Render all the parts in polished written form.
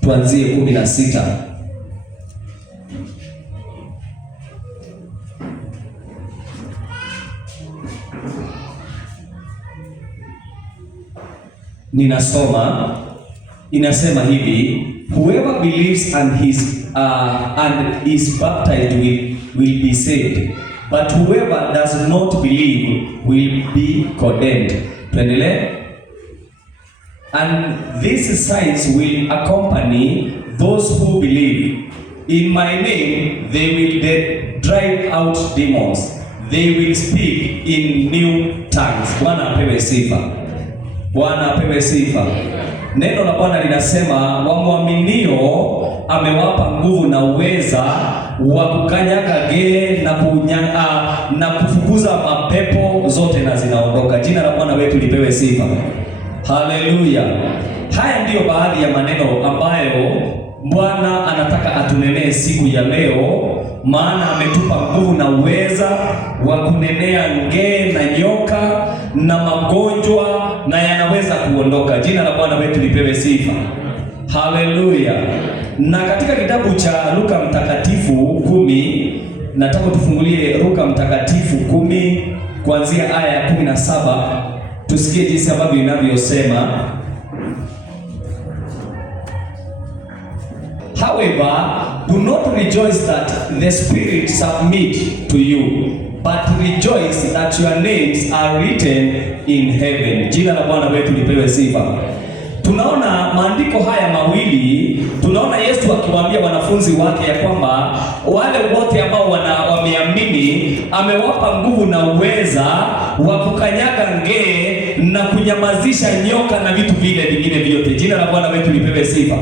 Tuanzie 16. Ninasoma, inasema hivi: whoever believes and is baptized will be saved, but whoever does not believe will be condemned. Tuendelee. And these signs will accompany those who believe. In my name they will drive out demons. They will speak in new tongues. Bwana apewe sifa. Bwana apewe sifa. Neno la Bwana linasema wamwaminio amewapa nguvu na uweza wa kukanyaga gee na kufukuza mapepo zote na zinaondoka. Jina la Bwana wetu lipewe sifa. Haleluya. Haya ndiyo baadhi ya maneno ambayo Bwana anataka atunenee siku ya leo, maana ametupa nguvu na uweza wa kunenea ngee na nyoka na magonjwa, na yanaweza kuondoka. Jina la Bwana wetu lipewe sifa. Haleluya. Na katika kitabu cha Luka Mtakatifu 10, nataka tufungulie Luka Mtakatifu 10 kuanzia aya ya 17. Tusikie jinsi ambavyo inavyosema. However, do not rejoice that the Spirit submit to you, but rejoice that your names are written in heaven. Jina la Bwana wetu lipewe sifa. Tunaona maandiko haya mawili, tunaona Yesu akiwaambia wanafunzi wake ya kwamba wale wote ambao wameamini amewapa nguvu na uweza wa kukanyaga ngee na kunyamazisha nyoka na vitu vile vingine vyote. Jina la Bwana wetu lipewe sifa.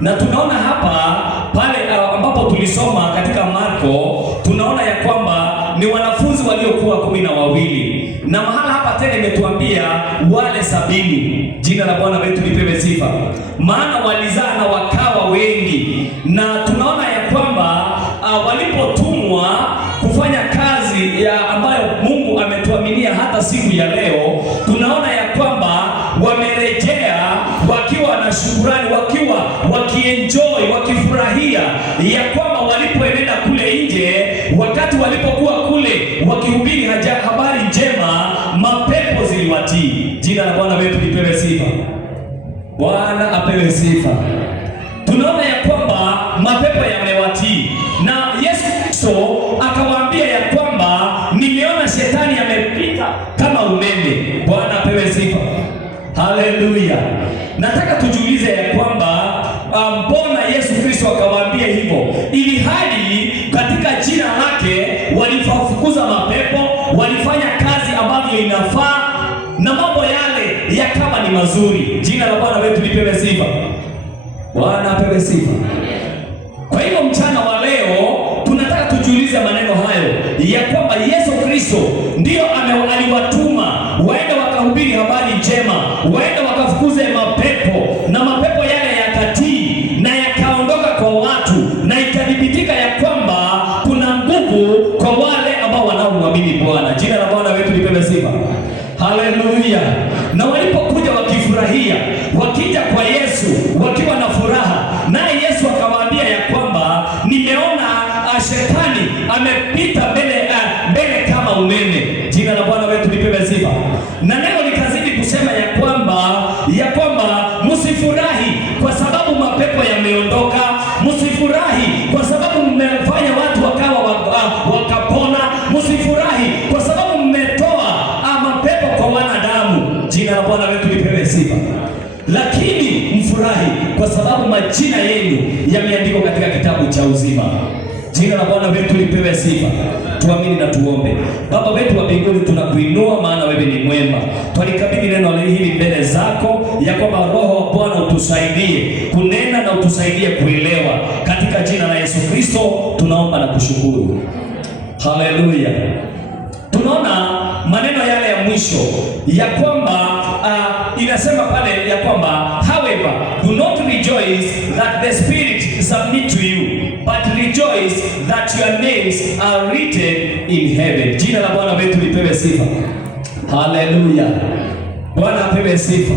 Na tunaona hapa pale ambapo tulisoma katika Marko, tunaona ya kwamba ni wanafunzi waliokuwa 12, na mahala hapa tena imetuambia wale 70. Jina la Bwana wetu lipewe sifa. Maana walizaa na wakawa wengi, na tunaona ya kwamba walipotumwa kufanya kazi ya ambayo Mungu ametuaminia hata siku ya leo, tunaona ya kwamba wamerejea wakiwa na shukrani, wakiwa wakienjoy, wakifurahia ya kwamba walipoenda kule nje, wakati walipokuwa kule wakihubiri habari njema, mapepo ziliwatii. Jina la Bwana wetu lipewe sifa. Bwana apewe sifa. Tunaona ya kwamba mapepo yamewatii, na Yesu Kristo akawaambia ya kwamba nimeona shetani amepita kama umeme. Bwana apewe sifa. Haleluya. Nataka tujiulize ya kwamba mbona Yesu Kristo akawaambia hivyo, ili hali katika jina lake walifukuza mapepo, walifanya kazi ambavyo inafaa na mambo yale yakawa ni mazuri. Jina la Bwana wetu lipewe sifa. Bwana apewe sifa. Kwa hiyo mchana wa leo tunataka tujiulize maneno hayo ya kwamba Yesu Kristo ndio aliwatuma waende wakahubiri habari njema, waende wakafukuze mapepo, na mapepo yale yakatii na yakaondoka kwa watu, na ikadhibitika ya kwamba kuna nguvu kwa wale ambao wanaomwamini Bwana. Jina la Bwana wetu lipewe sifa. Haleluya. Na walipokuja wakifurahia, wakija kwa Yesu wakiwa na furaha, naye Yesu akawaambia ya kwamba nimeona shetani amepita mbele kama umeme. Jina la Bwana wetu lipewe sifa. Na neno likazidi kusema ya kwamba msifurahi kwa sababu mapepo yameondoka, msifurahi kwa sababu mmefanya watu wakapona, msifurahi kwa sababu mmetoa mapepo kwa wanadamu. Jina la Bwana wetu lipewe sifa. Lakini mfurahi kwa sababu majina yenu yameandikwa katika kitabu cha uzima. Jina la Bwana wetu lipewe sifa. Tuamini na tuombe. Baba wetu wa mbinguni, tunakuinua maana wewe ni mwema. Tulikabidhi neno hili mbele zako ya kwamba Roho wa Bwana utusaidie kunena na utusaidie kuelewa. Katika jina la Yesu Kristo tunaomba na kushukuru. Haleluya. Tunaona maneno yale ya mwisho ya kwamba inasema pale ya kwamba however, do not rejoice that the Spirit submit to you, but rejoice that your names are written in heaven. Jina la Bwana wetu lipewe sifa. Haleluya. Bwana apewe sifa.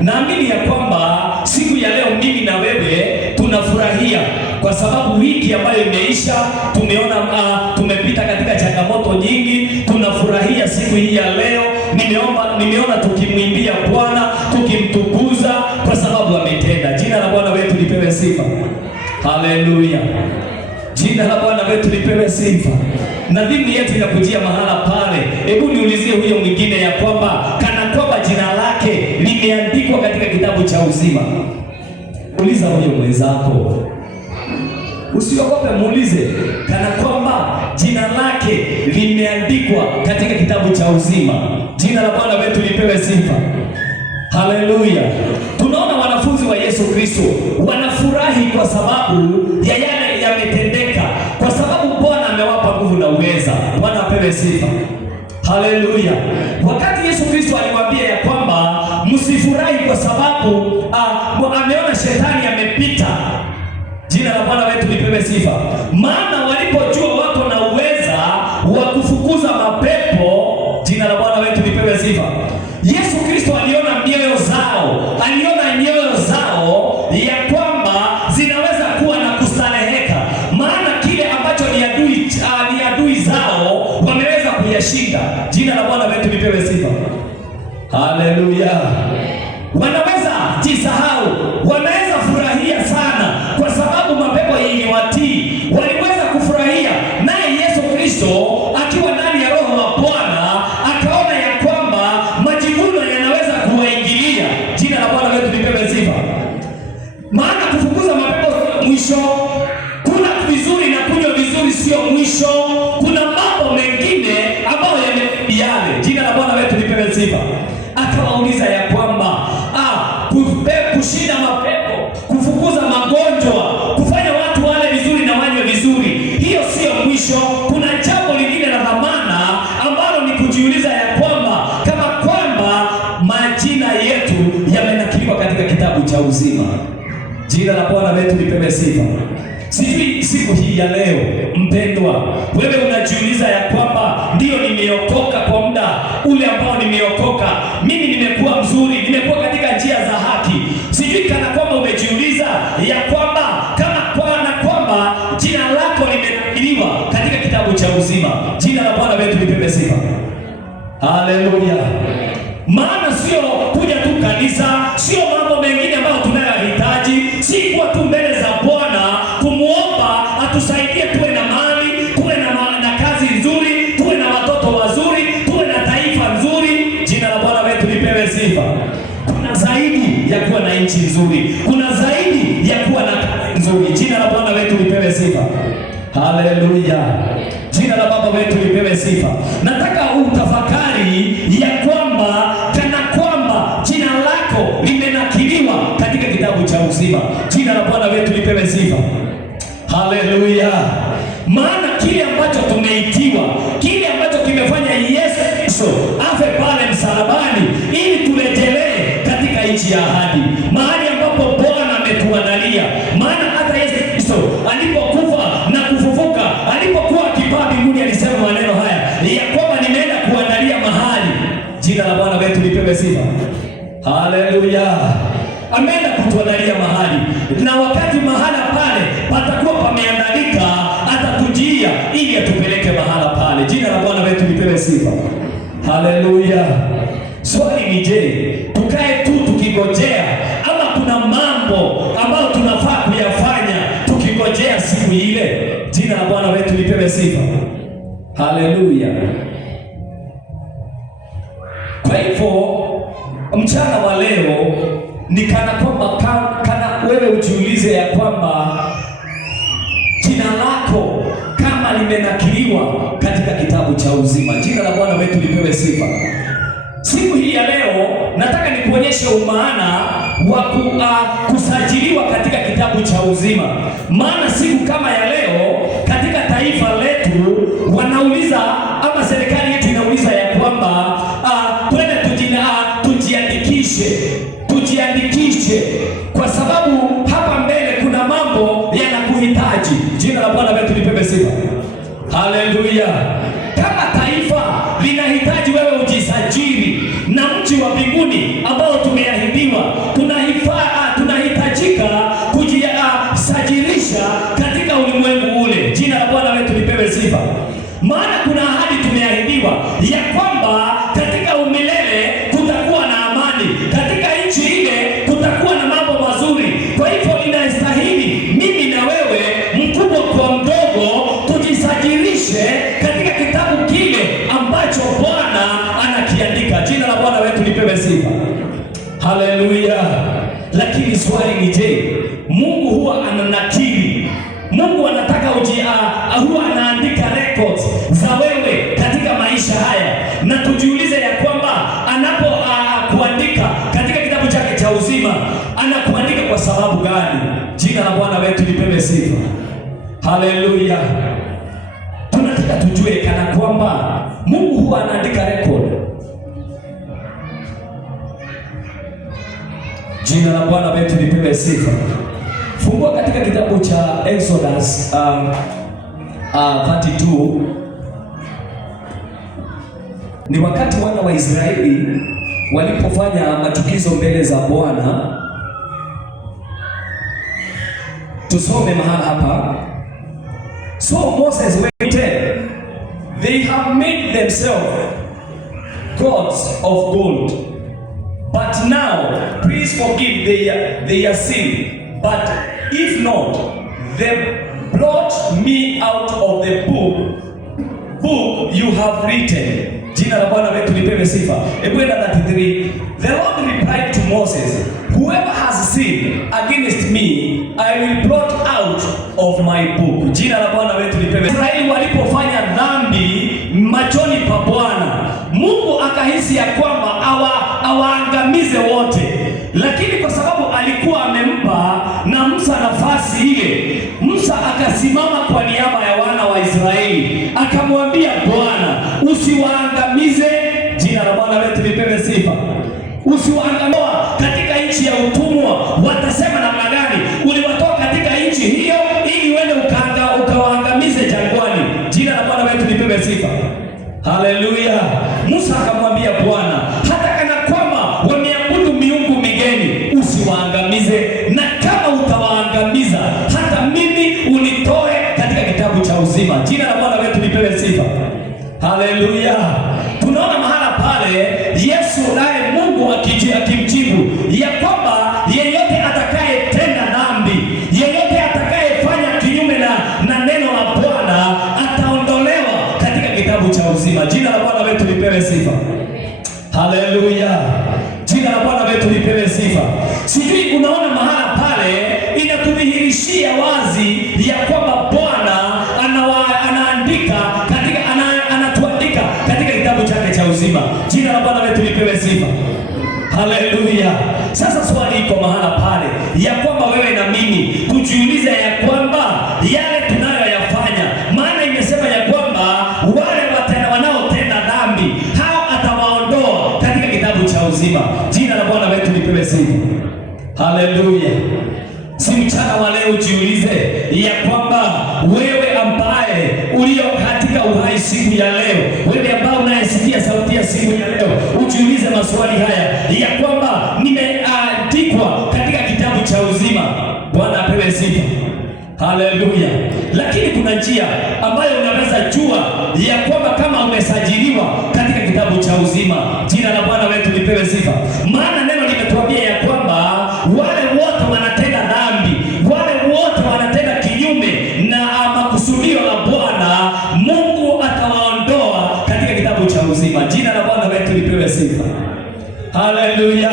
Naamini ya kwamba siku ya leo mimi na wewe tunafurahia kwa sababu wiki ambayo imeisha tumeona tumepita katika changamoto nyingi. Tunafurahia siku hii ya leo. Nimeona tukimwimbia Bwana, tukimtukuza kwa sababu ametenda. Jina la Bwana wetu lipewe sifa. Haleluya. Jina la Bwana wetu lipewe sifa. Na dini yetu inakujia mahala pale. Hebu niulizie huyo mwingine ya kwamba kana kwamba jina lake limeandikwa katika kitabu cha uzima. Uliza huyo mwenzako. Usiogope, muulize kana kwamba jina lake limeandikwa katika kitabu cha uzima. Jina la Bwana wetu lipewe sifa. Haleluya. Tunaona wanafunzi wa Yesu Kristo wanafurahi kwa sababu ya yale yametendeka, kwa sababu Bwana amewapa nguvu na uweza. Bwana apewe sifa. Haleluya. Wakati Yesu Kristo aliwaambia ya kwamba msifurahi kwa sababu ameona shetani amepita. Jina la Bwana wetu lipewe sifa. Maana walipojua wako na uweza wa kufukuza mapepo, jina la Bwana wetu lipewe sifa. Yesu Kristo aliona mioyo zao, ya kwamba zinaweza kuwa na kustareheka, maana kile ambacho ni adui zao wameweza kuyashinda. Jina la Bwana wetu lipewe sifa. Haleluya. Wanaweza jisahau, wanaweza furahia sana kwa sababu mapepo iliwatii. Waliweza kufurahia, naye Yesu Kristo akiwa ndani ya Roho wa Bwana akaona ya kwamba majivuno yanaweza kuwaingilia. Jina la Bwana wetu lipewe sifa. Maana kufukuza mapepo sio mwisho, kula vizuri na kunywa vizuri sio mwisho. Kuna mambo mengine ambayo yamefikiane. Jina la Bwana wetu lipewe sifa. Akawauliza ya kwamba kushinda mapepo, kufukuza magonjwa, kufanya watu wale vizuri na wanywe vizuri, hiyo sio mwisho. Kuna jambo lingine la dhamana ambalo ni kujiuliza ya kwamba kama kwamba majina yetu yamenakiliwa katika kitabu cha uzima. Jina la Bwana wetu lipewe sifa. Sijui siku hii ya leo mpendwa, wewe unajiuliza ya kwamba ndio nimeokoka kwa muda ule ambao nimeokoka, mimi nimekuwa mzuri, nimekuwa katika njia za haki. Sijui kana kwamba umejiuliza ya kwamba kwamba jina lako limenakiliwa katika kitabu cha uzima. Jina la Bwana wetu lipewe sifa. Haleluya. Maana sio kuja tu kanisa, sio mambo mengine ambayo tunayohitaji, si kuwa tu mbele za Bwana kumuomba atusaidie tuwe na mali, tuwe na kazi nzuri, tuwe na watoto wazuri, tuwe na taifa nzuri. Jina la Bwana wetu lipewe sifa. Kuna zaidi ya kuwa na nchi nzuri, kuna zaidi ya kuwa na kazi nzuri. Jina la Bwana wetu lipewe sifa. Haleluya. Jina la Baba wetu lipewe sifa. Nataka utafakari ya kwamba kana kwamba jina lako limenakiliwa katika kitabu cha uzima. Jina la Bwana wetu lipewe sifa. Haleluya. Maana kile ambacho tumeitiwa, kile ambacho kimefanya Yesu Kristo afe pale msalabani ili turejelee katika nchi ya ahadi, mahali ambapo Bwana ametuandalia. Maana hata Yesu Kristo alipokufa na kufufuka, alipokuwa akipaa mbinguni, alisema maneno haya ya kwamba nimeenda kuandalia mahali. Jina la Bwana wetu lipewe sifa. Haleluya. Ameenda kutuandalia mahali, na wakati mahala pale patakuwa pameandalika, atatujia ili atupeleke mahala pale. Jina la Bwana wetu lipewe sifa. Haleluya. Swali ni je, tukae tu tukigojea ama kuna mambo ambayo tunafaa kuyafanya tukigojea siku ile? Jina la Bwana wetu lipewe sifa. Haleluya. Kwa hivyo mchana wa leo ni kana kwamba kana wewe ujiulize ya kwamba jina lako kama limenakiliwa katika kitabu cha uzima. Jina la Bwana wetu lipewe sifa. Siku hii ya leo nataka nikuonyeshe umaana wa kusajiliwa katika kitabu cha uzima. Maana siku kama ya leo katika taifa letu wanauliza, ama serikali yetu inauliza ya kwamba twende tujiandikishe kwa sababu hapa mbele kuna mambo yanakuhitaji. Jina la Bwana wetu lipewe sifa. Haleluya. Kama taifa linahitaji wewe ujisajili na mji wa mbinguni mbinguni ambao tumeahidiwa, tunahitajika kujisajilisha katika ulimwengu ule. Jina la Bwana wetu lipewe sifa. Maana kuna ahadi tumeahidiwa ya kwamba katika umilele kutakuwa na amani, katika nchi ile kutakuwa na mambo mazuri. Kwa hivyo inastahili mimi na wewe, mkubwa kwa mdogo, tujisajilishe katika kitabu kile ambacho Bwana anakiandika. Jina la Bwana wetu lipewe sifa. Haleluya. Lakini swali ni je, Mungu huwa ananakili? Mungu anataka huwa anaandika records za wewe katika maisha haya, na tujiulize ya kwamba anapokuandika katika kitabu chake cha uzima, anakuandika kwa sababu gani? Jina la Bwana wetu lipewe sifa. Haleluya. Tunataka tujue kana kwamba Mungu huwa anaandika record. Jina la Bwana wetu lipewe sifa. Fungua katika kitabu cha Exodus 32. Ni wakati wana wa Israeli walipofanya machukizo mbele za Bwana. Tusome mahali hapa. So Moses waited. They have made themselves gods of gold. But now, please forgive their sin. But if not, then blot me out of the book you have written. Jina la Bwana wetu lipewe sifa. Hebu enda 33. The Lord replied to Moses, whoever has sinned against me, I will blot out of my book. Jina la Bwana wetu lipewe. Israeli walipofanya dhambi machoni pa Bwana, Mungu akahisi ya kwamba awaangamize wote, lakini kwa sababu alikuwa amempa na Musa nafasi ile, Musa akasimama kwa niaba ya wana wa Israeli akamwambia Bwana, usiwaangamize. Jina la Bwana wetu lipewe sifa. Usiwaangamize katika nchi ya utumwa. Watasema namna gani? Uliwatoa katika nchi hiyo ili uende ukawaangamize jangwani. Jina la Bwana wetu lipewe sifa. Haleluya. Musa akamwambia Bwana, hata kana kwamba wameabudu miungu migeni, usiwaangamize, na kama utawaangamiza, hata mimi unitoe katika kitabu cha uzima. Jina la Bwana wetu lipewe sifa. Haleluya. Tunaona mahala pale Yesu naye Mungu akimjibu ya kwamba yeyote atakayetenda dhambi, yeyote atakayefanya kinyume na neno la Bwana ataondolewa katika kitabu cha uzima. Jina la Bwana wetu lipewe sifa. Haleluya. Jina la Bwana wetu lipewe sifa. Sijui unaona mahala pale inatudhihirishia wazi ya kwamba Bwana anaandika anatuandika katika kitabu chake cha uzima. Jina la Bwana wetu lipewe sifa. Haleluya. Sasa swali iko mahala pale ya kwamba wewe na mimi kujiuliza ya kwamba yale tunayoyafanya, maana imesema ya kwamba wale wanaotenda dhambi hao atawaondoa katika kitabu cha uzima. Jina la Bwana wetu lipewe sifa. Haleluya. Si mchana wa leo ujiulize ya kwamba wewe ambaye ulio katika uhai siku ya leo, wewe ambaye unayesikia sauti ya siku ya leo, ujiulize maswali haya ya kwamba nimeandikwa katika kitabu cha uzima. Bwana apewe sifa. Haleluya. Lakini kuna njia ambayo unaweza jua ya kwamba kama umesajiliwa katika kitabu cha uzima. Jina la Bwana wetu lipewe sifa. Maana neno limetuambia ya kwamba wale wote wanatenda dhambi, wale wote wanatenda kinyume na makusudio la Bwana, Mungu atawaondoa katika kitabu cha uzima. Jina la Bwana wetu lipewe sifa. Haleluya.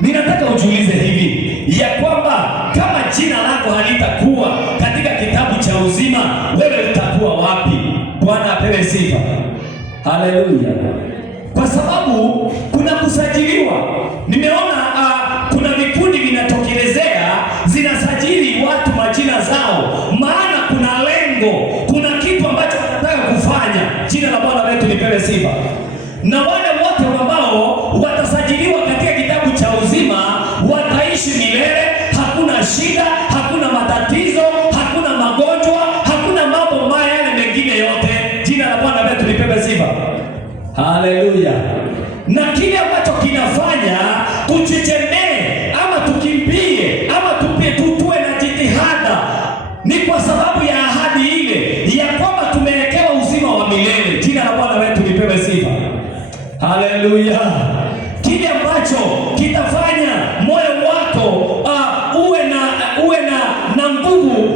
Ninataka ujiulize hivi ya kwamba kama jina lako halitakuwa katika kitabu cha uzima, wewe utakuwa wapi? Bwana apewe sifa. Haleluya. Kwa sababu kuna kusajiliwa. Nimeona kuna vikundi vinatokelezea zinasajili watu majina zao, maana kuna lengo, kuna kitu ambacho wanataka kufanya. Jina la Bwana wetu lipewe sifa. Na wale wote ambao watasajiliwa katika kitabu cha uzima wataishi milele. Hakuna shida, hakuna matatizo, hakuna magonjwa, hakuna mambo mabaya yale mengine yote. Jina la Bwana wetu lipewe sifa. Haleluya. Na kile ambacho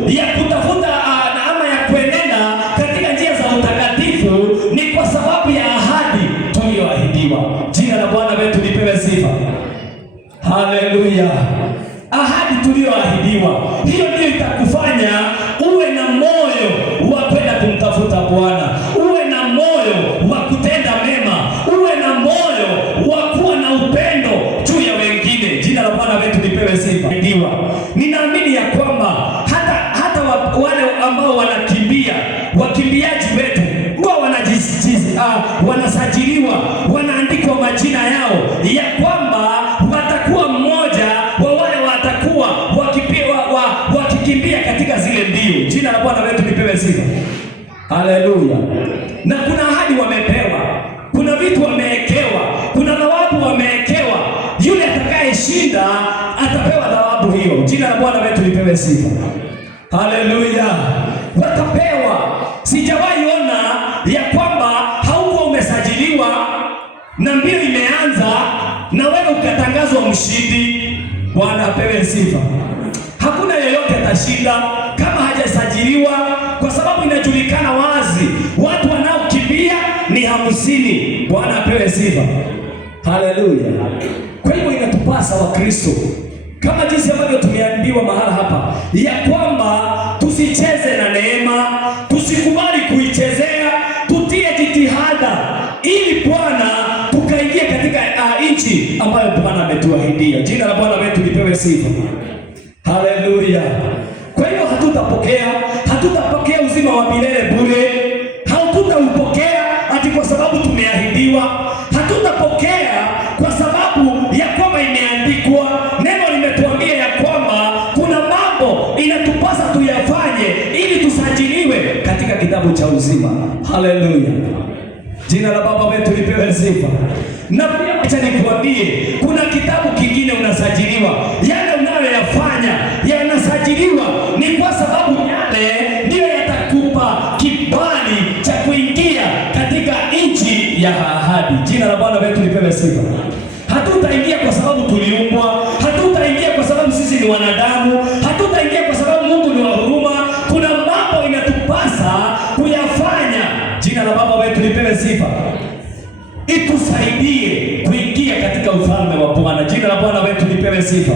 ya kutafuta ama ya kuenenda katika njia za utakatifu ni kwa sababu ya ahadi tuliyoahidiwa. Jina la Bwana wetu lipewe sifa. Haleluya. Ahadi tuliyoahidiwa, hiyo ndio itakufanya uwe na moyo wa kwenda kumtafuta Bwana, uwe na moyo wa kutenda mema, uwe na moyo wa kuwa na upendo juu ya wengine. Jina la Bwana wetu lipewe sifa. Ninaamini ya kwamba hata wale ambao wanakimbia, wakimbiaji wetu wao wanasajiliwa, wanaandikwa majina yao ya kwamba watakuwa mmoja wa wale watakuwa wakikimbia katika zile mbio. Jina la Bwana wetu lipewe sifa. Haleluya. Na kuna ahadi wamepewa, kuna vitu wamewekewa, kuna thawabu wamewekewa. Yule atakayeshinda atapewa thawabu hiyo. Jina la Bwana wetu lipewe sifa. Haleluya. Watapewa. Sijawahi ona ya kwamba hauko umesajiliwa na mbio imeanza na wewe ukatangazwa mshindi. Bwana apewe sifa. Hakuna yeyote atashinda kama hajasajiliwa, kwa sababu inajulikana wazi watu wanaokimbia ni 50. Bwana apewe sifa. Haleluya. Kwa hivyo inatupasa wa Kristo, kama jinsi ambavyo tumeambiwa mahala hapa, ya kwamba tusicheze na neema, tusikubali kuichezea, tutie jitihada ili Bwana tukaingia katika nchi ambayo Bwana ametuahidia. Jina la Bwana wetu lipewe sifa. Haleluya. Kwa hiyo hatutapokea uzima wa milele bure. Hatutaupokea ati kwa sababu tumeahidiwa. Hatutapokea kwa sababu ya kwamba imeandikwa. Neno limetuambia ya kwamba kuna mambo inatupasa tuyafanye ili tusajiliwe katika kitabu cha uzima. Haleluya. Jina la Baba wetu lipewe sifa. Na pia acha nikuambie, kuna kitabu kingine unasajiliwa. Yale unayoyafanya yanasajiliwa ni kwa sababu yale ndiyo yatakupa kibali cha kuingia katika nchi ya ahadi. Jina la Bwana wetu lipewe sifa. Hatutaingia kwa sababu tuliumbwa, hatutaingia kwa sababu sisi ni wanadamu, hatutaingia kwa sababu Mungu ni wa huruma. Kuna mambo inatupasa kuyafanya. Jina la Baba wetu lipewe sifa. Itusaidie kuingia katika ufalme wa Bwana. Jina la Bwana wetu lipewe sifa.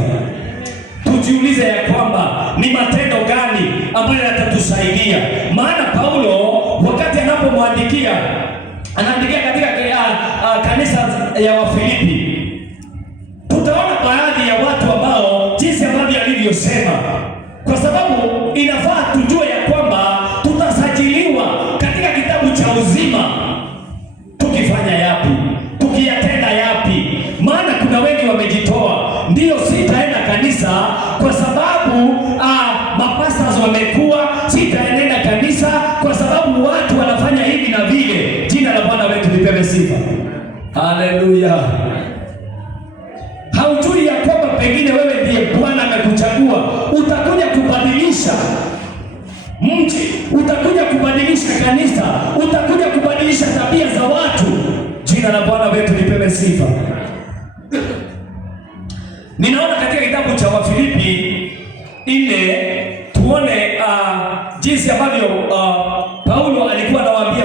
Tujiulize ya kwamba ni matendo gani ambayo yatatusaidia. Maana Paulo wakati anapomwandikia, anaandikia katika kanisa ya Wafilipi, tutaona baadhi ya watu ambao jinsi ambavyo alivyosema, kwa sababu inafaa tujue ya kwamba tutasajiliwa katika kitabu cha uzima tukifanya yapi, tukiyatenda yapi. Maana kuna wengi wamejitoa, ndio sitaenda kanisa kwa sababu mapastors wamekuwa, sitaenda kanisa kwa sababu watu wanafanya hivi na vile. Jina la Bwana wetu lipewe sifa. Haleluya. Haujui ya kwamba pengine wewe ndiye Bwana amekuchagua, utakuja kubadilisha mji, utakuja kubadilisha kanisa, utakuja kubadilisha tabia za watu. Jina la Bwana wetu lipewe sifa. Ninaona katika kitabu cha Wafilipi 4 tuone jinsi ambavyo Paulo alikuwa anawaambia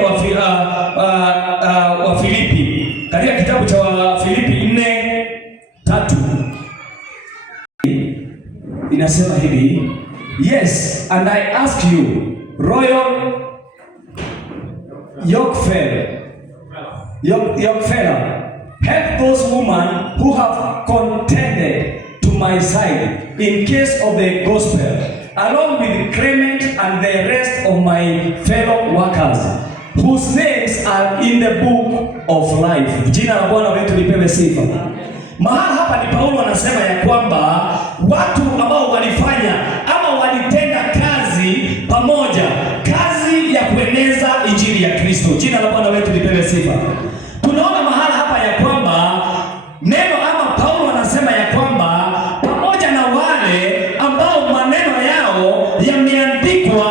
Wafilipi. Katika kitabu cha Wafilipi 4:3 inasema hivi: Yes, and I ask you, royal yokefellow, help those women who have contended to my side in case of the gospel, along with Clement and the rest of my fellow workers, whose names are in the book of life. Jina la Bwana wetu lipewe sifa. Mahali hapa ni Paulo anasema ya kwamba watu ambao walifanya ama walitenda kazi pamoja, kazi ya kueneza injili ya Kristo. Jina la Bwana wetu lipewe sifa. Tunaona mahali hapa ya kwamba neno ama Paulo anasema ya kwamba pamoja na wale ambao maneno yao yameandikwa